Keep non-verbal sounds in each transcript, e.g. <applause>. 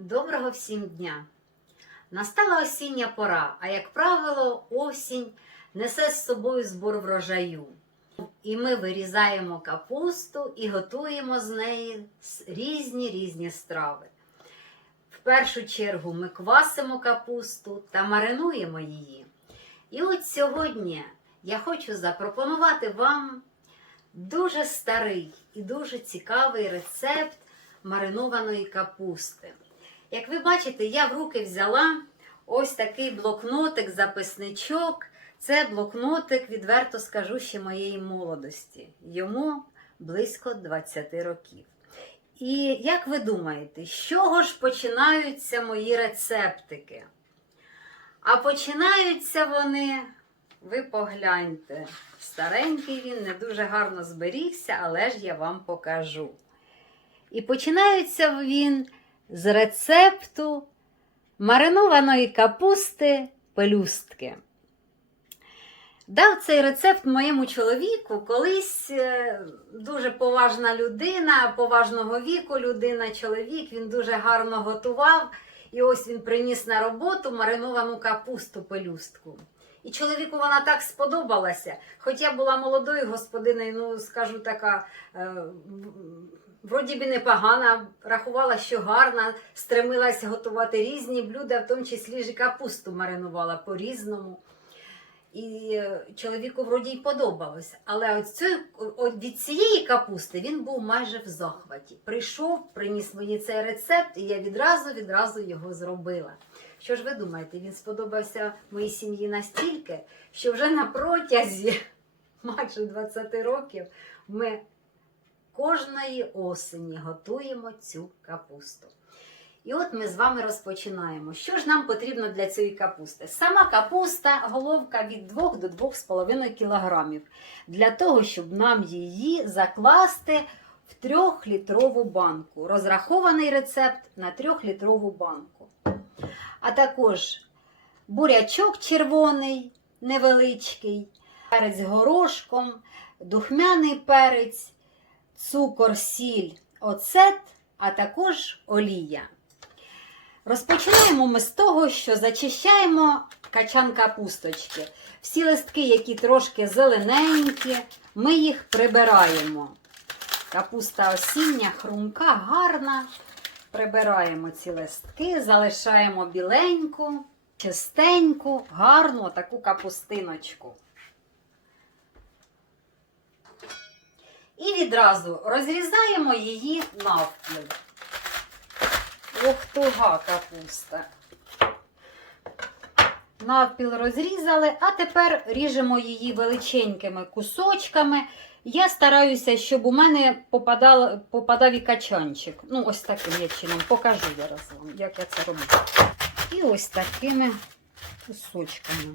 Доброго всім дня! Настала осіння пора, а як правило, осінь несе з собою збор врожаю. І ми вирізаємо капусту і готуємо з неї різні різні страви. В першу чергу ми квасимо капусту та маринуємо її. І от сьогодні я хочу запропонувати вам дуже старий і дуже цікавий рецепт маринованої капусти. Як ви бачите, я в руки взяла ось такий блокнотик, записничок. Це блокнотик, відверто скажу, ще моєї молодості. Йому близько 20 років. І як ви думаєте, з чого ж починаються мої рецептики? А починаються вони, ви погляньте, старенький він не дуже гарно зберігся, але ж я вам покажу. І починається він з рецепту маринованої капусти пелюстки. Дав цей рецепт моєму чоловіку колись е, дуже поважна людина, поважного віку людина, чоловік, він дуже гарно готував. І ось він приніс на роботу мариновану капусту пелюстку. І чоловіку вона так сподобалася. Хоч я була молодою господиною, ну скажу така, е, вроді би непогана, рахувала, що гарна, стремилася готувати різні блюда, в тому числі ж капусту маринувала по-різному. І е, чоловіку вроді й подобалося. Але от цю, от від цієї капусти він був майже в захваті. Прийшов, приніс мені цей рецепт, і я відразу відразу його зробила. Що ж ви думаєте, він сподобався моїй сім'ї настільки, що вже на протязі <laughs> майже 20 років ми кожної осені готуємо цю капусту. І от ми з вами розпочинаємо. Що ж нам потрібно для цієї капусти? Сама капуста, головка від 2 до 2,5 кг. Для того, щоб нам її закласти в 3-літрову банку. Розрахований рецепт на 3-літрову банку. А також бурячок червоний, невеличкий, перець горошком, духмяний перець, цукор, сіль, оцет, а також олія. Розпочинаємо ми з того, що зачищаємо качан капусточки. Всі листки, які трошки зелененькі, ми їх прибираємо. Капуста осіння, хрумка, гарна. Прибираємо ці листки, залишаємо біленьку, чистеньку, гарну таку капустиночку. І відразу розрізаємо її навпіл. Ох, туга капуста. Навпіл розрізали, а тепер ріжемо її величенькими кусочками. Я стараюся, щоб у мене попадав, попадав і качанчик. Ну, ось таким я чином. Покажу зараз вам, як я це роблю. І ось такими кусочками.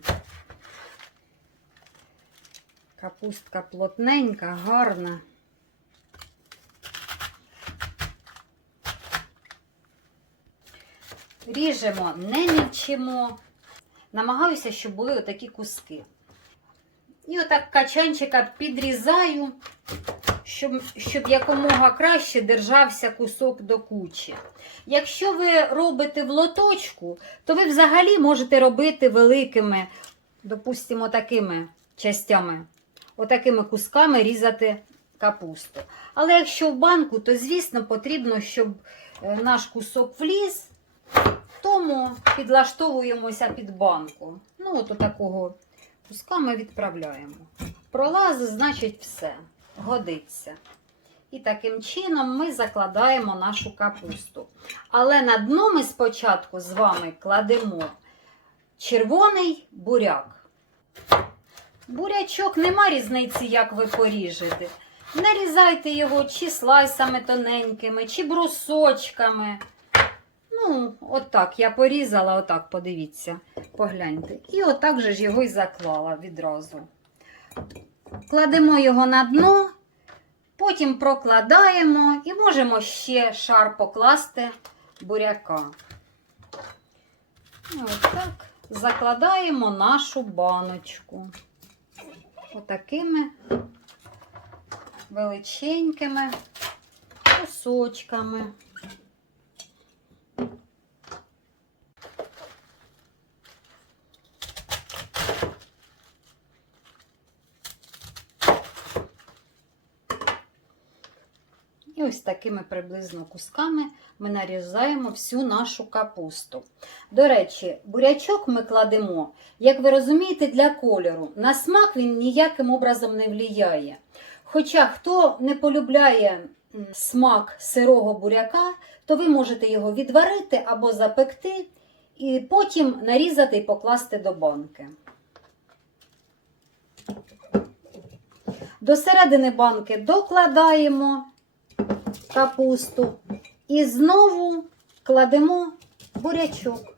Капустка плотненька, гарна. Ріжемо, не мільчимо. Намагаюся, щоб були отакі куски. І отак качанчика підрізаю, щоб, щоб якомога краще держався кусок до кучі. Якщо ви робите в лоточку, то ви взагалі можете робити великими, допустимо, такими частями, отакими кусками різати капусту. Але якщо в банку, то, звісно, потрібно, щоб е, наш кусок вліз. Тому підлаштовуємося під банку. Ну, от такого куска ми відправляємо. Пролазить, значить, все. Годиться. І таким чином ми закладаємо нашу капусту. Але на дно ми спочатку з вами кладемо червоний буряк. Бурячок нема різниці, як ви поріжете. Нарізайте його чи слайсами тоненькими, чи брусочками. Ну, отак я порізала, отак, подивіться, погляньте. І отак же ж його і заклала відразу. Кладемо його на дно, потім прокладаємо і можемо ще шар покласти буряка. Отак закладаємо нашу баночку. Отакими величенькими кусочками. Ось такими приблизно кусками ми нарізаємо всю нашу капусту. До речі, бурячок ми кладемо, як ви розумієте, для кольору. На смак він ніяким образом не влияє. Хоча хто не полюбляє смак сирого буряка, то ви можете його відварити або запекти і потім нарізати і покласти до банки. До середини банки докладаємо капусту і знову кладемо бурячок.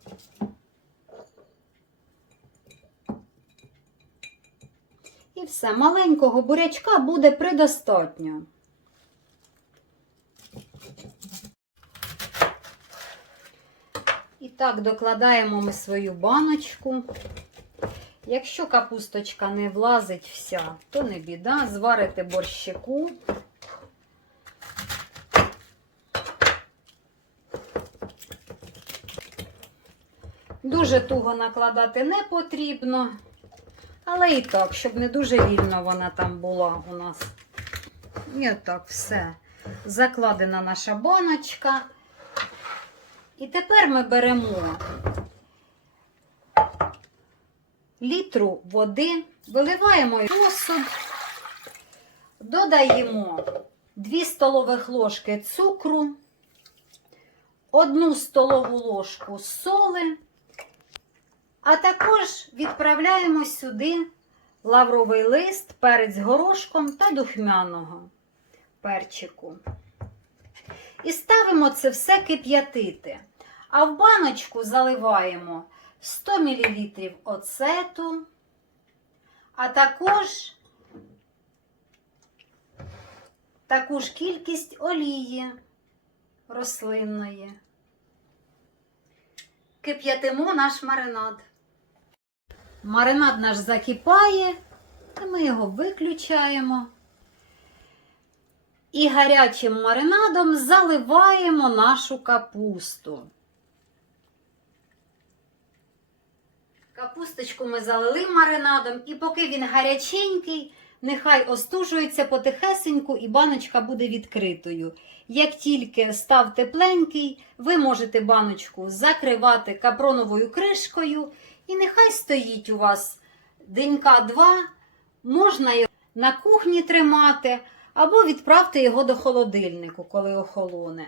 І все, маленького бурячка буде предостатньо. І так, докладаємо ми свою баночку. Якщо капусточка не влазить вся, то не біда, зварите борщику. Дуже туго накладати не потрібно, але і так, щоб не дуже вільно вона там була у нас. І отак все. Закладена наша баночка. І тепер ми беремо літру води, виливаємо посуд, додаємо 2 столових ложки цукру, 1 столову ложку соли, а також відправляємо сюди лавровий лист, перець горошком та духмяного перчику. І ставимо це все кип'ятити. А в баночку заливаємо 100 мл оцету, а також таку ж кількість олії рослинної. Кип'ятимо наш маринад. Маринад наш закипає, і ми його виключаємо. І гарячим маринадом заливаємо нашу капусту. Капусточку ми залили маринадом, і поки він гаряченький, нехай остужується потихесеньку і баночка буде відкритою. Як тільки став тепленький, ви можете баночку закривати капроновою кришкою, і нехай стоїть у вас денька-два, можна його на кухні тримати, або відправте його до холодильнику, коли охолоне.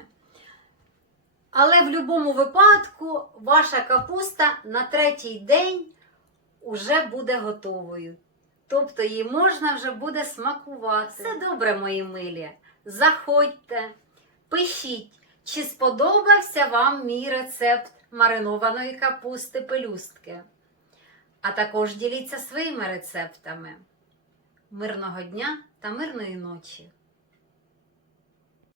Але в будь-якому випадку ваша капуста на третій день уже буде готовою. Тобто її можна вже буде смакувати. Все добре, мої милі. Заходьте, пишіть, чи сподобався вам мій рецепт маринованої капусти пелюстки. А також діліться своїми рецептами. Мирного дня та мирної ночі!